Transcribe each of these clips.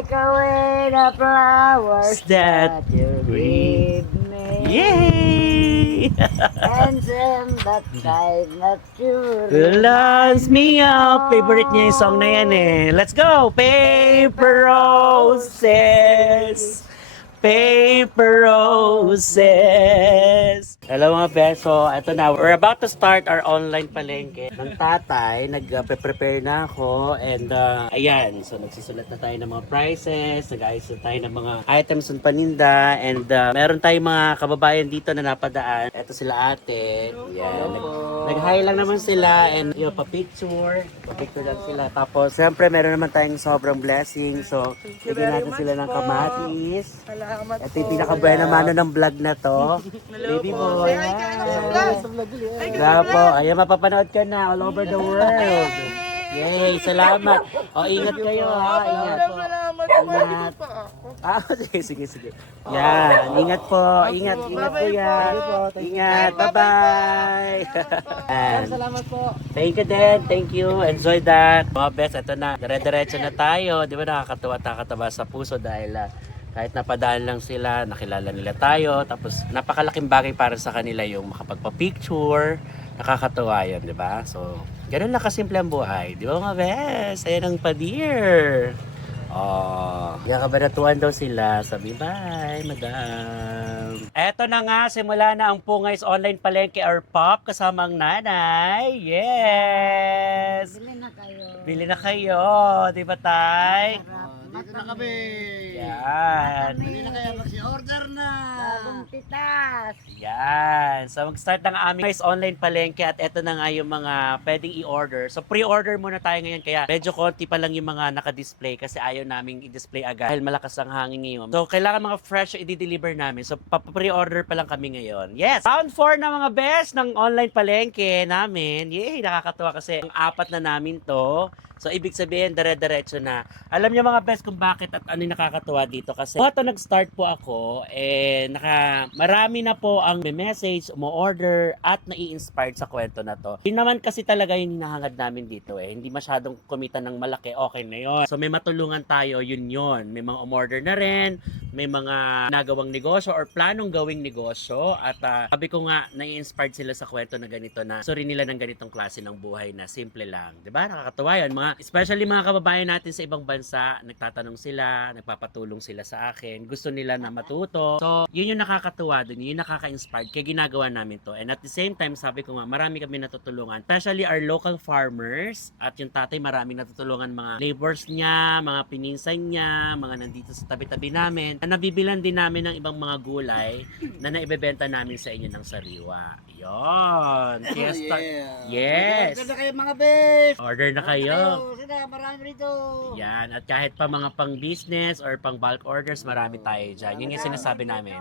Take away the flowers that you give me. Yay! And send that kind that you Loves me up. Favorite niya yung song na yan eh. Let's go! Paper roses. Paper roses. Hello mga beso. Ito na. We're about to start our online palengke. Ng tatay, nag-prepare na ako. And ayan. So nagsusulat na tayo ng mga prices. Nag-ayos na tayo ng mga items ng paninda. And meron tayong mga kababayan dito na napadaan. Ito sila ate. Yan. Nag-hi lang naman sila. And yun, pa-picture. Pa-picture lang sila. Tapos, siyempre, meron naman tayong sobrang blessing. So, bigyan natin sila ng kamatis. Salamat Ito yung pinaka-buena mano ng vlog na to. Baby boy. Wala po. Ayan, mapapanood ka na all over the world. Yay, salamat. O, ingat kayo ha. Ingat po. Ingat. Ah, sige. Yan, ingat po. Ingat po yan. Ingat. Bye-bye. Salamat po. Thank you, Dad. Thank you. Enjoy that. Mga best, ito na. Dire-diretso na tayo. Di ba nakakatuwa at nakakataba sa puso dahil kahit napadaan lang sila, nakilala nila tayo. Tapos napakalaking bagay para sa kanila yung makapagpa-picture. Nakakatuwa yun, di ba? So, ganun na kasimple ang buhay. Di ba mga best? Ayan ang pa-dear. Oh, kabanatuan daw sila. Sabi, bye, madam. Eto na nga, simula na ang Pungay's Online Palengke or POP kasama ang nanay. Yes! Bili na kayo. Bili na kayo, di ba tay? Dito na kami. Yan. Hindi na kaya mag-order na. Bagong pitas. Yan. So mag-start na ang aming online palengke at eto na nga yung mga pwedeng i-order. So pre-order muna tayo ngayon kaya medyo konti pa lang yung mga naka-display kasi ayaw naming i-display agad dahil malakas ang hangin ngayon. So kailangan mga fresh i-deliver namin. So pre-order pa lang kami ngayon. Yes! Round 4 na mga best ng online palengke namin. Yay! Nakakatuwa kasi ang apat na namin to. So, ibig sabihin, dire-diretso na. Alam niyo mga best kung bakit at ano yung nakakatuwa dito. Kasi ito nag-start po ako, marami na po ang may message, umu-order, at nai-inspired sa kwento na to. Yun naman kasi talaga yung hinahangad namin dito eh. Hindi masyadong kumita ng malaki, okay na yun. So, may matulungan tayo, yun. May mga umorder na rin, may mga nagawang negosyo or planong gawing negosyo. At sabi ko nga, nai-inspired sila sa kwento na ganito na gusto rin nila ng ganitong klase ng buhay na simple lang. Diba? Nakakatuwa yun. Especially mga kababayan natin sa ibang bansa, nagtatanong sila, nagpapatulong sila sa akin, gusto nila na matuto. So, yun yung nakakatuwa dun, yun yung nakaka-inspired, kaya ginagawa namin to. And at the same time, sabi ko nga, marami kami natutulungan, especially our local farmers, at yung tatay maraming natutulungan mga neighbors niya, mga pininsan niya, mga nandito sa tabi-tabi namin, na nabibilan din namin ng ibang mga gulay na naibebenta namin sa inyo ng sariwa. Yon. Yes. Order na kayo mga best. Order na kayo. Sila, marami rito. Yan. At kahit pa mga pang business or pang bulk orders, marami tayo dyan. Yun yung sinasabi namin.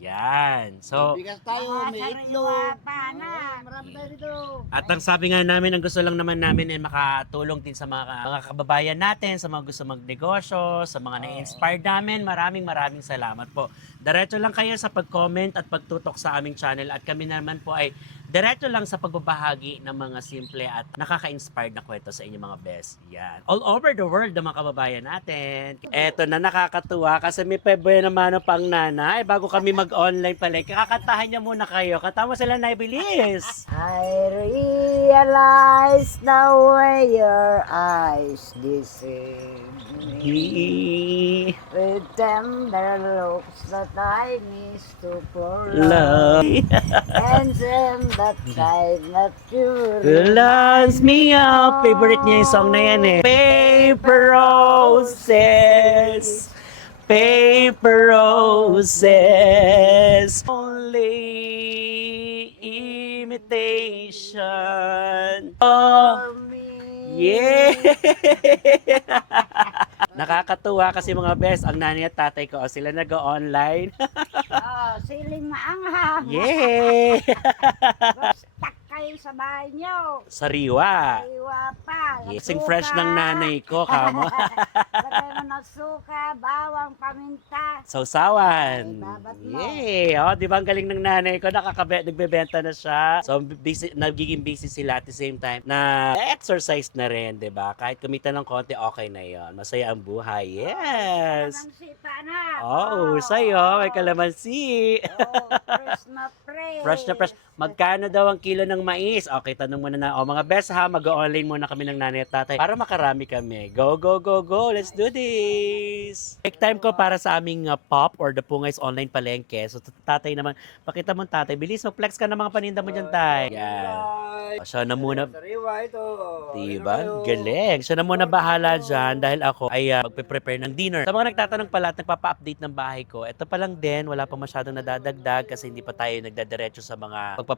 Yan. So, Bigas tayo, may itlog. Marami tayo rito. at ang sabi nga namin, ang gusto lang naman namin ay makatulong din sa mga kababayan natin, sa mga gusto magnegosyo, sa mga na-inspired namin. Maraming salamat po. Diretso lang kayo sa pag-comment at pagtutok sa aming channel at kami naman po ay diretso lang sa pagbabahagi ng mga simple at nakaka-inspired na kwento sa inyong mga best. Yan. All over the world ng mga kababayan natin. Eto na, nakakatuwa kasi may pwede naman pang nanay bago kami mag-online pala. Kakantahan niya muna kayo. Kanta mo sila na bilis. I realize the way your eyes deceive me with tender looks that I miss to Love. and them that kind that you Loves me up. Favorite niya yung song na yan eh. Paper roses. Paper roses. Only imitation. Oh, yeah. Nakakatuwa kasi mga best, ang nanay at tatay ko, sila nag-online. siling maanghang. Yeah! Stuck kayo dumating sa bahay nyo. Sariwa. Iwa pa. Sing fresh ng nanay ko, kamo. Lagay mo ng suka, bawang, paminta. Sausawan. Ay, babat mo. Yay! Oh, di ba ang galing ng nanay ko? Nagbebenta na siya. So, busy, nagiging busy sila at the same time na exercise na rin, di ba? Kahit kumita ng konti, okay na yon. Masaya ang buhay. Yes! Kalamansi pa na. Oh, sa'yo, may kalamansi. Oh, fresh na fresh. Fresh na fresh. Magkano daw ang kilo ng mais? Okay, tanong muna na. O mga best ha, mag-online muna kami ng nanay at tatay para makarami kami. Go, go, go, go. Let's do this. Take time ko para sa aming pop or the Pungay's online palengke. So tatay naman, pakita mo tatay. Bilis, mag-flex ka ng mga paninda mo dyan tay. Yan. Siya na muna. Sariwa ito. Diba? Galing. Siya na muna bahala dyan dahil ako ay magpe-prepare ng dinner. Sa mga nagtatanong pala at nagpapa-update ng bahay ko, ito pa lang din, wala pa masyadong nadadagdag kasi hindi pa tayo nagdadiretso sa mga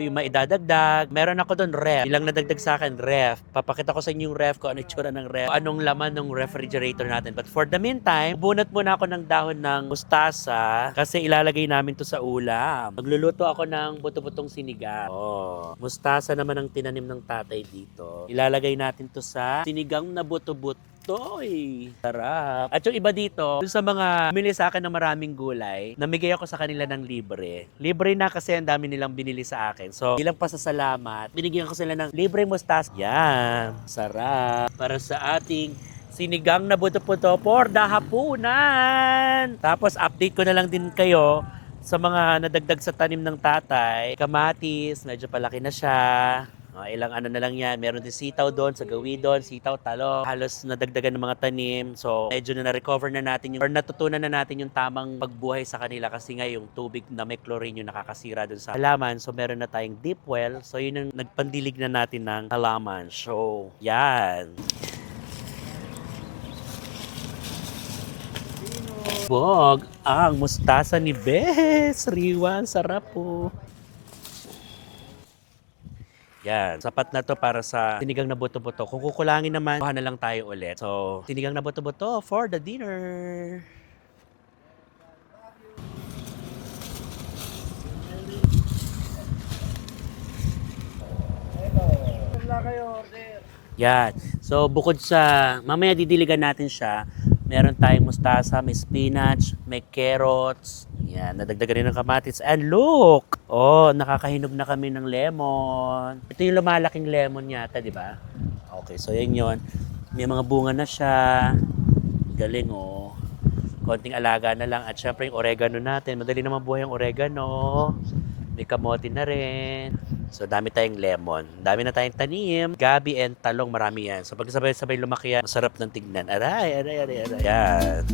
yung maidadagdag. Meron ako doon ref. Ilang nadagdag sa akin, ref. Papakita ko sa inyo yung ref ko, ano itsura ng ref, anong laman ng refrigerator natin. But for the meantime, bunot muna ako ng dahon ng mustasa kasi ilalagay namin to sa ulam. Magluluto ako ng buto-butong sinigang. Oh, mustasa naman ang tinanim ng tatay dito. Ilalagay natin to sa sinigang na buto-buto. Toy, sarap. At yung iba dito, dun sa mga bumili sa akin ng maraming gulay, namigay ako sa kanila ng libre. Libre na kasi ang dami nilang binili sa akin. So, bilang pasasalamat, binigyan ko sila ng libre mustasa. Yan, sarap. Para sa ating sinigang na buto-buto for the hapunan. Tapos, update ko na lang din kayo sa mga nadagdag sa tanim ng tatay. Kamatis, medyo palaki na siya. Ilang ano na lang yan. Meron din sitaw doon, sa gawi doon, sitaw, talong. Halos nadagdagan ng mga tanim. So, medyo na na-recover na natin or natutunan na natin yung tamang pagbuhay sa kanila kasi nga yung tubig na may chlorine yung nakakasira doon sa halaman. So, meron na tayong deep well. So, yun ang nagpandilig na natin ng halaman. So, yan. Bog ang mustasa ni Bes. Riwan, sarap po. Yan, sapat na to para sa sinigang na buto-buto. Kung kukulangin naman, kuha na lang tayo ulit. So, sinigang na buto-buto for the dinner. Wala kayo order. Yan. So, bukod sa, mamaya didiligan natin siya, meron tayong mustasa, may spinach, may carrots, yan, nadagdagan rin ng kamatis. And look! Oh, nakakahinog na kami ng lemon. Ito yung lumalaking lemon yata, di ba? Okay, so yan yun. May mga bunga na siya. Galing, oh. Konting alaga na lang. At syempre yung oregano natin. Madali naman buhay yung oregano. May kamote na rin. So, dami tayong lemon. Dami na tayong tanim. Gabi and talong, marami yan. So, pag sabay-sabay lumaki yan, masarap ng tignan. Aray, aray, aray, aray. Yan.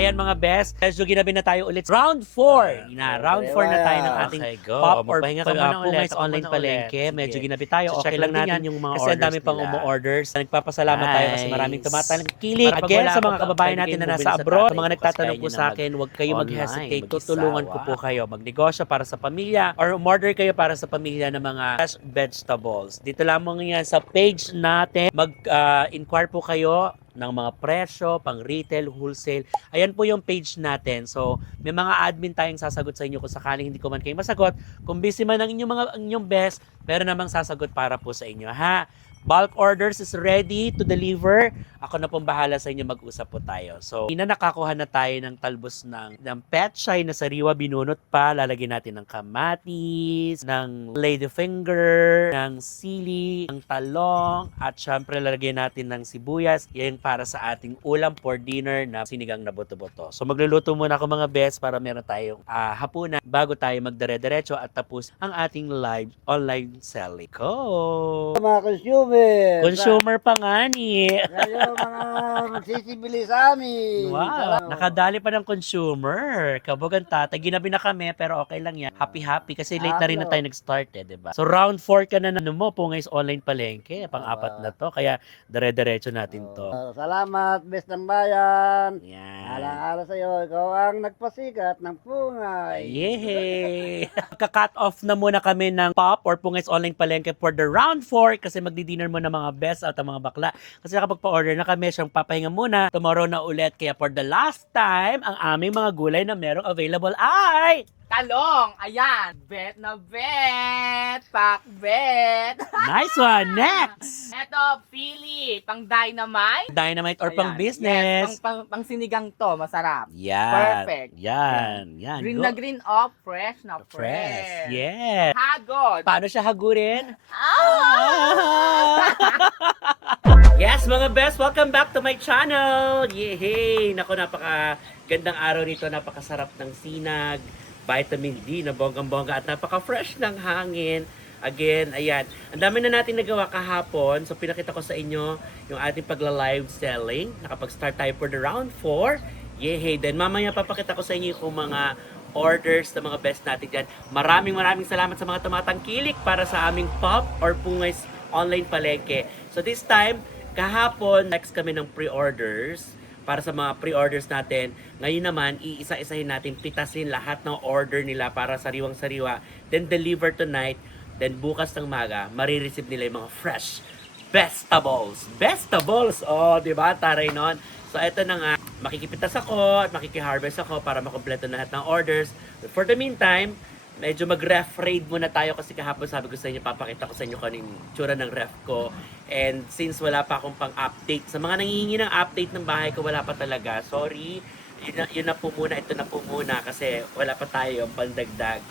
Ayan mga best, medyo ginabi na tayo ulit. Round 4! Round 4 na tayo ng ating pop or Pungay's online palengke. Medyo ginabi tayo. Okay lang natin yung mga orders. Kasi ang dami pang umu-orders. Nagpapasalamat tayo kasi maraming tumatangkilik. Again, sa mga kababayan natin na nasa abroad, sa mga nagtatanong po sa akin, huwag kayo mag-hesitate. Tutulungan ko po kayo. Magnegosyo para sa pamilya or umorder kayo para sa pamilya ng mga fresh vegetables. Dito lamang yan sa page natin. Mag-inquire po kayo ng mga presyo, pang retail, wholesale. Ayan po yung page natin. So, may mga admin tayong sasagot sa inyo kung sakaling hindi ko man kayo masagot. Kung busy man ang inyong best, meron namang sasagot para po sa inyo, ha? Bulk orders is ready to deliver. Ako na pong bahala sa inyo, mag-usap po tayo. So, nakakuha na tayo ng talbos ng petchay na sariwa, binunot pa. Lalagyan natin ng kamatis, ng ladyfinger, ng sili, ng talong, at syempre lalagyan natin ng sibuyas. Yan para sa ating ulam for dinner na sinigang na buto-buto. So, magluluto muna ako mga best para meron tayong hapunan bago tayo magdire-diretso at tapos ang ating live online selling. Go! Mga Consumer pa nga ni. Kayo mga magsisibili sa amin. Wow, nakadali pa ng consumer. Kabugan tata, ginabi na kami pero okay lang yan. Happy kasi late na rin na tayo nag-start eh, 'di ba? So round 4 ka na mo Pungay's online palengke, pang-apat na to kaya dire-diretso natin to. Salamat, best ng bayan. Yan. Ala-ala sa'yo, ikaw ang nagpasikat ng Pungay. Yay! Kaka-cut off na muna kami ng pop or Pungay's online palengke for the round 4 kasi magdi-dinner mo ng mga best at ang mga bakla. Kasi nakapagpa-order na kami, siyang papahinga muna. Tomorrow na ulit, kaya for the last time, ang aming mga gulay na merong available ay... Talong! Ayan! Bet na bet! Pak bet! Nice one! Next! Eto, pili! Pang dynamite. Dynamite or pang Ayan. business. Yes, pang sinigang to. Masarap. Yan. Perfect. Yan. Green Go. na green off. Fresh na Fresh. fresh. Yes. Hagod! Paano siya hagurin? Yes, mga best, welcome back to my channel. Yehey! Naku, napaka gandang araw nito, napakasarap ng sinag, vitamin D na bonggang-bongga at napaka-fresh ng hangin. Again, ayan. Ang dami na natin nagawa kahapon. So, pinakita ko sa inyo yung ating pagla-live selling. Nakapag-start tayo for the round 4. Yehey! Then, mamaya papakita ko sa inyo kung mga orders na mga best natin dyan. Maraming salamat sa mga tumatangkilik para sa aming pop or Pungays online palengke. So, this time, kahapon, next kami ng pre-orders. Para sa mga pre-orders natin, ngayon naman, iisa-isahin natin, pitasin lahat ng order nila para sariwang-sariwa. Then deliver tonight. Then bukas ng maga, marireceive nila yung mga fresh vegetables. Vegetables! Oh, di ba? Taray nun. So, eto na nga. Makikipitas ako at makikiharvest ako para makompleto na lahat ng orders. But for the meantime, medyo mag-ref raid muna tayo kasi kahapon sabi ko sa inyo, papakita ko sa inyo kung anong tsura ng ref ko. And since wala pa akong pang-update, sa mga nangihingi ng update ng bahay ko, wala pa talaga. Sorry, yun na po muna, ito na po muna kasi wala pa tayo pandagdag.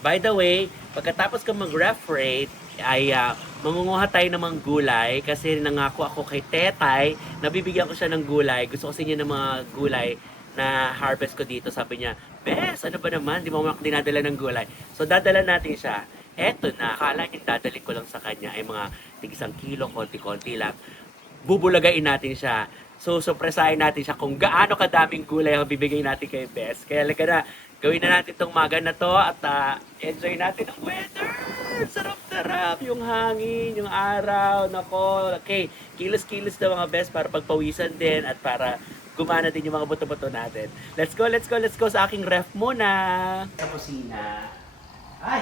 By the way, pagkatapos ko mag-ref raid, ay mangunguha tayo ng mga gulay kasi nangako ako kay Tetay, nabibigyan ko siya ng gulay. Gusto ko sa inyo ng mga gulay na harvest ko dito. Sabi niya, Bes, ano ba naman? Di mo ako dinadala ng gulay. So, dadala natin siya. Eto na, akala niya dadalhin ko lang sa kanya ay mga tig-1 kilo, konti-konti lang. Bubulagain natin siya. So, surpresahin natin siya kung gaano kadaming gulay ang bibigay natin kay Bes. Kaya laga na, gawin na natin itong maga na to at enjoy natin ang weather. Sarap-sarap yung hangin, yung araw. Nako, okay. Kilos-kilos na mga Bes para pagpawisan din at para gumana din yung mga buto-buto natin. Let's go sa aking ref muna. Sa kusina. Ay!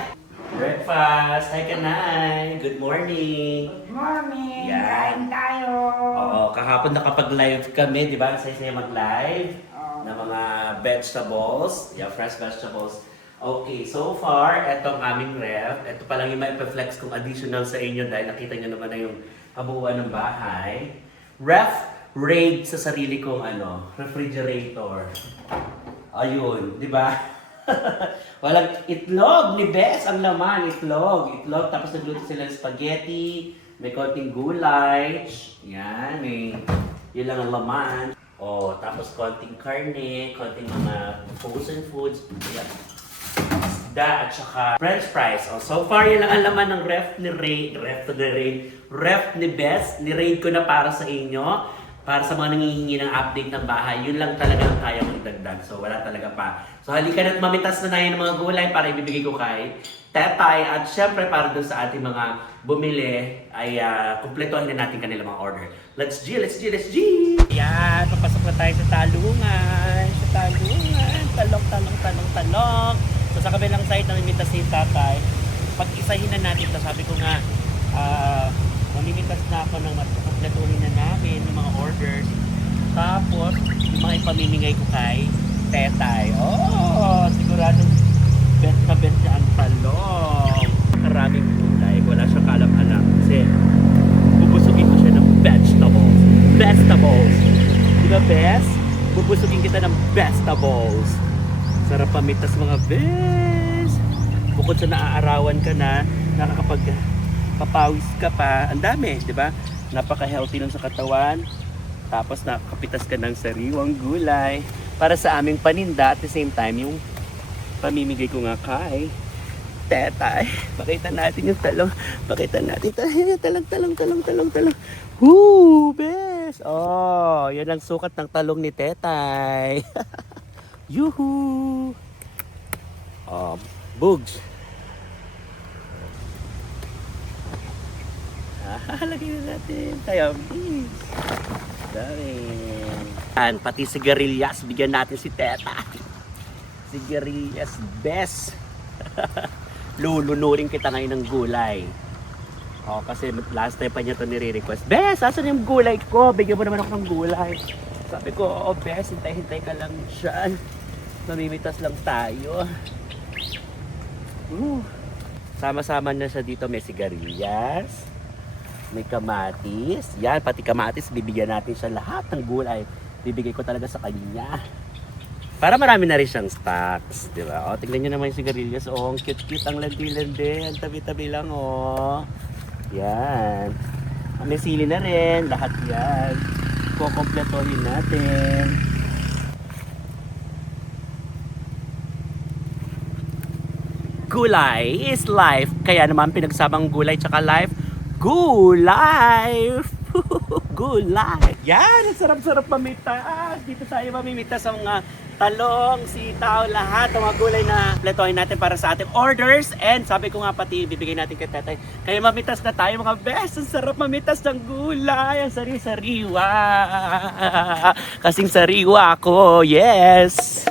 Breakfast! Hi, Kanay! Good morning! Good morning! Yan. Kain tayo! Oo, kahapon nakapag-live kami, di ba? Saya-saya mag-live ng mga vegetables. Yeah, fresh vegetables. Okay, so far, etong aming ref. Ito pa lang yung ma-flex kong additional sa inyo dahil nakita nyo naman na yung kabuuan ng bahay. Ref raid sa sarili kong refrigerator. Ayun, di ba? Walang itlog ni Bes ang laman, itlog. Tapos nagluto sila ng spaghetti, may konting gulay. Yan, yun lang ang laman. Oh, tapos konting karne, konting mga frozen foods. Yan. Isda at saka french fries. Oh, so far, yun lang ang laman ng ref ni Bes. Ni-raid ko na para sa inyo. Para sa mga nangihingi ng update ng bahay, yun lang talaga ang kaya kong idagdag. So, wala talaga pa. So, halika na't mamitas na tayo ng mga gulay para ibibigay ko kay Tetay. At syempre, para doon sa ating mga bumili, ay kumpletuhin na natin kanilang mga order. Let's G! Yan, papasok na tayo sa talungan. Talong. So, sa kabilang side, namimitas si Tatay. Pag-isahin na natin ito, sabi ko nga, mamimitas na ako ng kumpletuhin na namin yung mga orders. Tapos, yung mga ipamimigay ko kay Tetay. Oh, sigurado bet na bet niya ang talong. Maraming gulay. Wala siyang kalam-alam. Kasi, bubusugin ko siya ng vegetables. Di ba, Bes? Bubusugin kita ng vegetables. Sarap pamitas mga Bes. Bukod sa naaarawan ka na, papawis ka pa. Ang dami, di ba? Napaka-healthy nun sa katawan. Tapos nakapitas ka ng sariwang gulay para sa aming paninda at the same time yung pamimigay ko nga kay Tetay. Pakita natin yung talong. Talong. Woo! Bes! Oh, yan ang sukat ng talong ni Tetay. Yuhu! Oh, bugs. Lagyan na natin tayo. Dami. Pati sigarilyas, bigyan natin si Teta. Sigarilyas, best. Lulunurin kita ngayon ng gulay. Oh, kasi last time pa niya ito nire-request. Bes, asan yung gulay ko? Bigyan mo naman ako ng gulay. Sabi ko, oo, Bes, hintay-hintay ka lang dyan. Mamimitas lang tayo. Sama-sama na siya dito. May sigarilyas, may kamatis. Yan, pati kamatis, bibigyan natin siya lahat ng gulay. Bibigay ko talaga sa kanya. Para marami na rin siyang stocks, di ba? O, tignan nyo naman yung sigarilyas. Oh, ang cute-cute, ang landi-landi. Ang tabi-tabi lang, oh. Yan. May sili na rin. Lahat yan. Kukompletohin natin. Gulay is life. Kaya naman pinagsabang gulay tsaka life. Gulay! Gulay! Yan! Ang sarap-sarap mamitas! Dito tayo mamimitas sa mga talong, sitaw, lahat ng mga gulay na pletohin natin para sa ating orders. And sabi ko nga pati, bibigay natin kay tatay. Kaya mamitas na tayo mga best. Ang sarap mamitas ng gulay. Ang sari-sariwa. Kasing sariwa ako. Yes!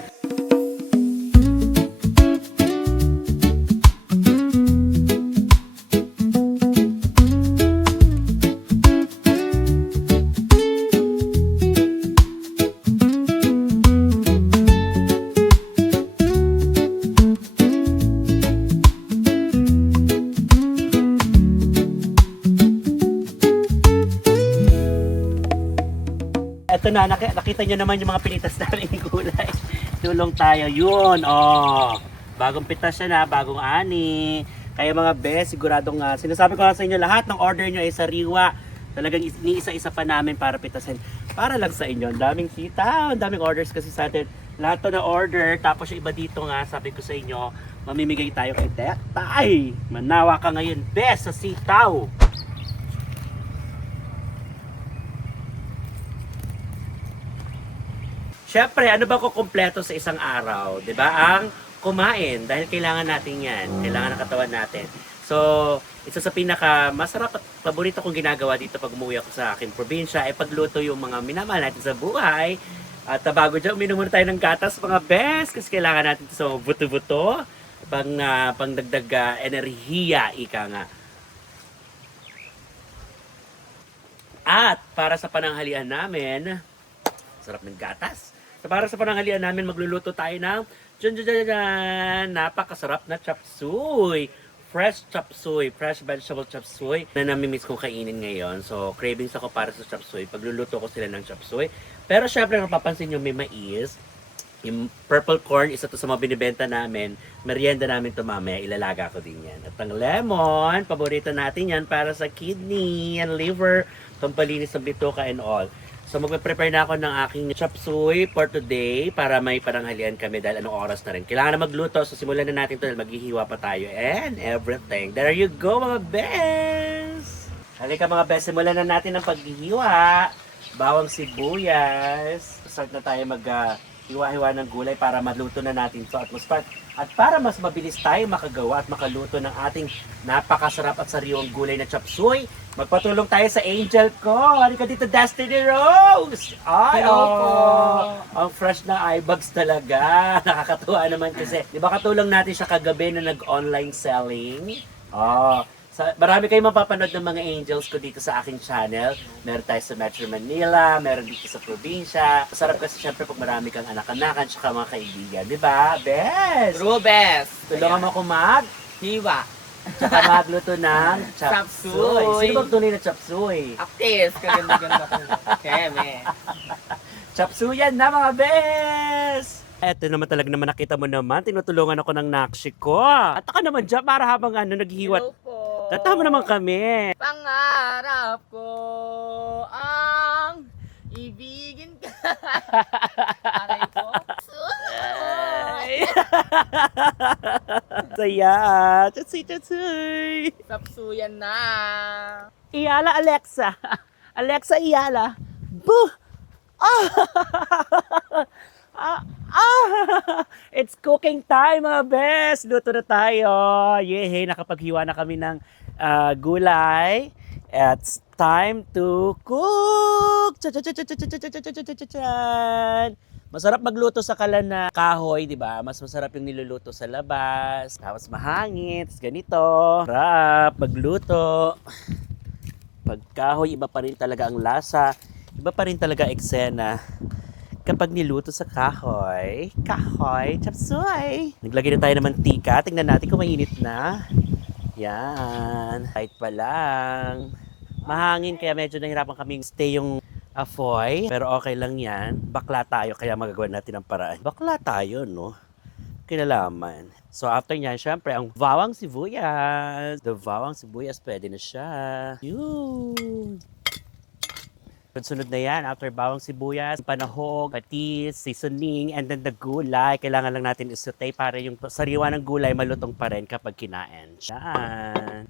Ito na, nakita nyo naman yung mga pinitas namin ng gulay. Tulong tayo. Yun, oh. Bagong pitas siya na, bagong ani. Kaya mga best, siguradong sinasabi ko na sa inyo, lahat ng order nyo ay sariwa. Talagang ni-isa-isa pa namin para pitasin. Para lang sa inyo. Ang daming sitaw, ang daming orders kasi sa atin. Lahat to na order, tapos yung iba dito nga, sabi ko sa inyo, mamimigay tayo kay Tetay. Manawa ka ngayon, best sa sitaw. Siyempre, ano ba kukumpleto sa isang araw? 'Di ba? Ang kumain dahil kailangan natin 'yan. Kailangan ng katawan natin. So, isa sa pinaka masarap at paborito kong ginagawa dito pag umuwi ako sa aking probinsya ay pagluto yung mga minamahal natin sa buhay. At bago dyan, uminom muna tayo ng gatas mga best kasi kailangan natin ito sa buto-buto pang dagdag enerhiya, ika nga. At para sa pananghalian namin, sarap ng gatas. So para sa pananghalian namin, magluluto tayo ng napakasarap na chop suey. Fresh chop suey, fresh vegetable chop suey na namimiss kong kainin ngayon. So cravings ako para sa chop suey. Pagluluto ko sila ng chop suey. Pero syempre, napapansin nyo, may mais. Yung purple corn, isa to sa mga binibenta namin. Merienda namin to mamaya, ilalaga ko din yan. At ang lemon, paborito natin yan para sa kidney and liver, pampalinis ng bituka and all. So magpe-prepare na ako ng aking chop suey for today para may pananghalian kami dahil anong oras na rin. Kailangan na magluto, so simulan na natin ito dahil maghihiwa pa tayo and everything. There you go mga bes! Halika mga bes, simulan na natin ang paghihiwa. Bawang sibuyas. Start na tayo hiwa-hiwa ng gulay para maluto na natin ito at start. At para mas mabilis tayo makagawa at makaluto ng ating napakasarap at sariwang gulay na chop suey, magpatulong tayo sa angel ko. Halika dito, Destiny Rose! Ay, Hello po! Ang fresh na eye bags talaga. Nakakatuwa naman kasi. Di ba katulong natin siya kagabi na nag-online selling? Marami kayong mapapanood ng mga angels ko dito sa aking channel. Meron tayo sa Metro Manila, meron dito sa probinsya. Masarap kasi syempre pag marami kang anak-anakan tsaka mga kaibigan. Di ba? Best! True best! Tulungan mo ako Hiwa. tsaka magluto ng chop Chop suey. suey. Sino bang tunay na chop suey? Aktis, kaganda-ganda ko. Keme. Chop suey yan na mga best! Eto naman talaga naman nakita mo naman, tinutulungan ako ng nakshi ko. At ako naman dyan para habang naghihiwat. Hello po. Tatama naman kami. Pangarap ko ang ibigin ka. Aray po. Saya. Tatsuy. Sapsuyan na. Iyala, Alexa. Alexa, Iyala. Buh! It's cooking time mga best. Luto na tayo. Yehey, nakapaghiwa na kami ng gulay. It's time to cook. Masarap magluto sa kalan na kahoy, di ba? Mas masarap yung niluluto sa labas. Tapos mahangit, ganito. Sarap magluto. Pag kahoy, iba pa rin talaga ang lasa. Iba pa rin talaga eksena. Kapag niluto sa kahoy, chop suey. Naglagay na tayo ng mantika. Tingnan natin kung mainit na. Yan. Kahit pa lang. Mahangin kaya medyo nahirapan kaming stay yung afoy. Pero okay lang yan. Bakla tayo kaya magagawa natin ang paraan. Bakla tayo, no? Kinalaman. So after nyan, syempre, ang bawang sibuyas. The bawang sibuyas, pwede na siya. Yun. Sunod na yan, after bawang sibuyas, panahog, patis, seasoning, and then the gulay. Kailangan lang natin isutay para yung sariwa ng gulay malutong pa rin kapag kinain. Yan.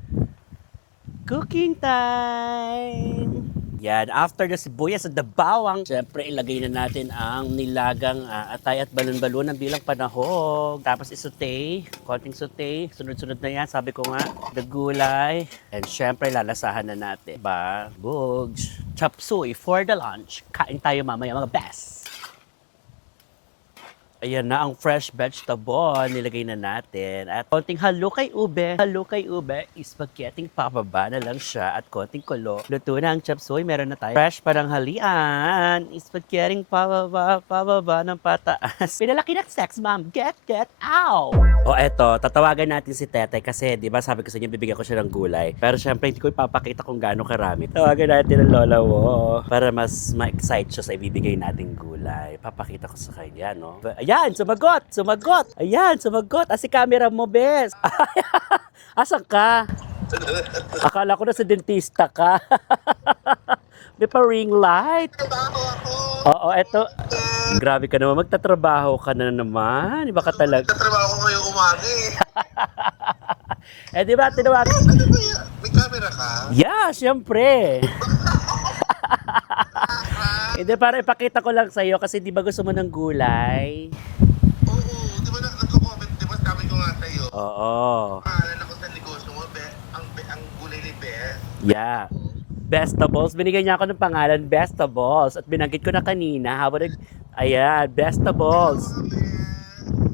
Cooking time! Yan, after the sibuyas at the bawang, syempre ilagay na natin ang nilagang atay at balon-balon ng bilang panahog. Tapos isutay, konting sutay, sunod-sunod na yan, sabi ko nga, the gulay. And syempre lalasahan na natin. Ba, bugs, chop suey for the lunch. Kain tayo mamaya mga best! Ayan na ang fresh vegetable, nilagay na natin. At konting halukay ube, spaghetti pababa na lang siya at konting kulo. Luto na ang chop suey, meron na tayo. Fresh parang halian, spaghetti pababa ng pataas. Pinalaki ng sex, ma'am. Get out! O eto, tatawagan natin si Tete kasi di ba sabi ko sa inyo, bibigyan ko siya ng gulay. Pero syempre hindi ko ipapakita kung gaano karami. Tawagan natin ang lola mo para mas ma-excite siya sa ibibigay nating gulay. Papakita ko sa kanya, no? Ayan, sumagot! Ayan, sumagot! Si camera mo, bes! Asan ka? Akala ko na sa dentista ka. May pa ring light. Oo, eto. Grabe ka naman, magtatrabaho ka na naman. Iba ka talaga. Nagtatrabaho ko ngayong umaga Eh, di ba, tinawag? May camera ka? Yeah, syempre. Hindi, para ipakita ko lang sa'yo kasi di ba gusto mo ng gulay? Oo, di ba nagko-comment, di ba sabi ko nga sa'yo? Oo. Pangalan ako sa negosyo mo, ang gulay ni Beth. Yeah. Bestables. Binigyan niya ako ng pangalan, Bestables. At binanggit ko na kanina, ayan, Bestables.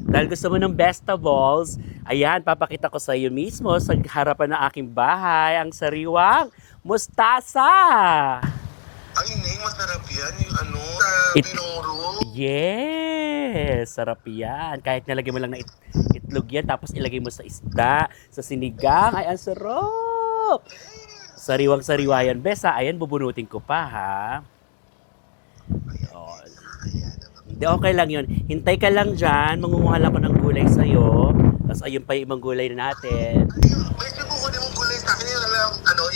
Dahil gusto mo ng Bestables, ayan, papakita ko sa iyo mismo sa harapan ng aking bahay, ang sariwang mustasa. Ang ineng, masarap yan, yung ano, sa binuro. Yes! Sarap yan. Kahit nalagay mo lang na itlog yan, tapos ilagay mo sa isda, sa sinigang, ay ang sarap! Sariwang-sariwa yan, Besa. Ayan, bubunutin ko pa, ha? Oh. Hindi, okay lang yun. Hintay ka lang dyan, mangunguha lang ako ng gulay sa'yo. Tapos ayun pa yung ibang gulay natin. May kukunin mong gulay sa akin, yung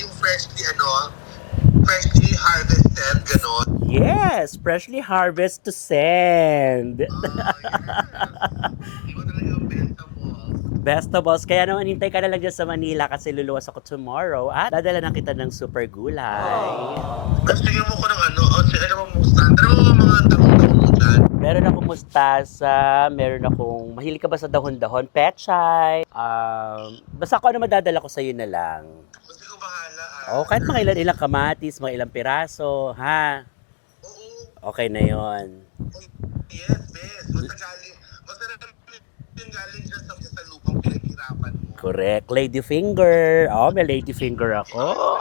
yung freshly harvested, gano'n. Yes! Freshly harvest to send. Iba talaga yung Vegetables. Kaya naman hintay ka na lang dyan sa Manila kasi luluwas ako tomorrow at dadala na kita ng super gulay. Bigyan mo ko ng ano mo mustasa. Ano mo mga dahon-dahon mo dyan? Meron akong mustasa, meron akong, mahilig ka ba sa dahon-dahon? Pechay. Basta kung ano madadala ko sa'yo na lang. Basta ko bahala O, kahit mga ilang kamatis, mga ilang piraso, ha? Oo. Okay na yon. Yes, best. Basta yung galing dyan sa lupang pinaghirapan mo. Correct. Lady finger. Oh, may lady finger ako.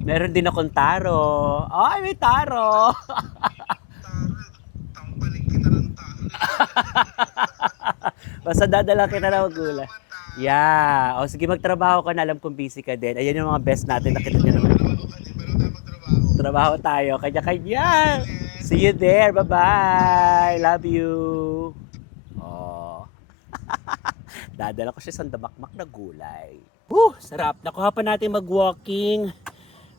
Meron din akong taro. Ay, may taro. Tampaling kita ng taro. Basta dadala kita ng gulay. Yeah. O sige, magtrabaho ka na. Alam kong busy ka din. Ayan yung mga best natin. Nakita niyo naman. Trabaho tayo. Kanya-kanya. See you there. Bye-bye. Love you. Oh. Dadala ko siya sa damakmak na gulay. Sarap. Nakuha pa natin mag-walking.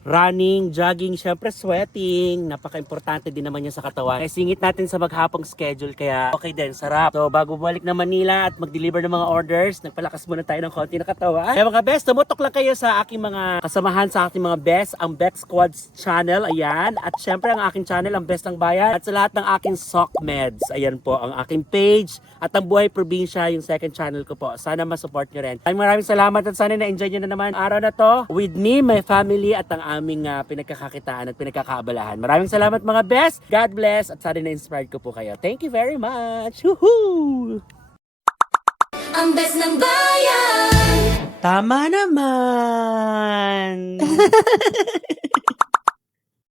Running, jogging, syempre sweating. Napaka-importante din naman yan sa katawan. Kaya singit natin sa maghapong schedule, kaya okay din, sarap. So bago bumalik na Manila at mag-deliver ng mga orders, nagpalakas muna tayo ng konti na katawan. Kaya mga best, tumutok lang kayo sa aking mga kasamahan, sa aking mga best, ang Bex Squads channel, ayan. At syempre ang aking channel, ang Best ng Bayan. At sa lahat ng aking Sock Meds, ayan po, ang aking page. At ang Buhay Probinsya, yung second channel ko po. Sana masupport nyo rin. Maraming salamat at sana na-enjoy nyo na naman araw na to with me, my family, at ang aming pinagkakakitaan at pinagkakaabalahan. Maraming salamat mga best. God bless at sana na-inspired ko po kayo. Thank you very much. Woohoo! Ang best ng bayan! Tama naman!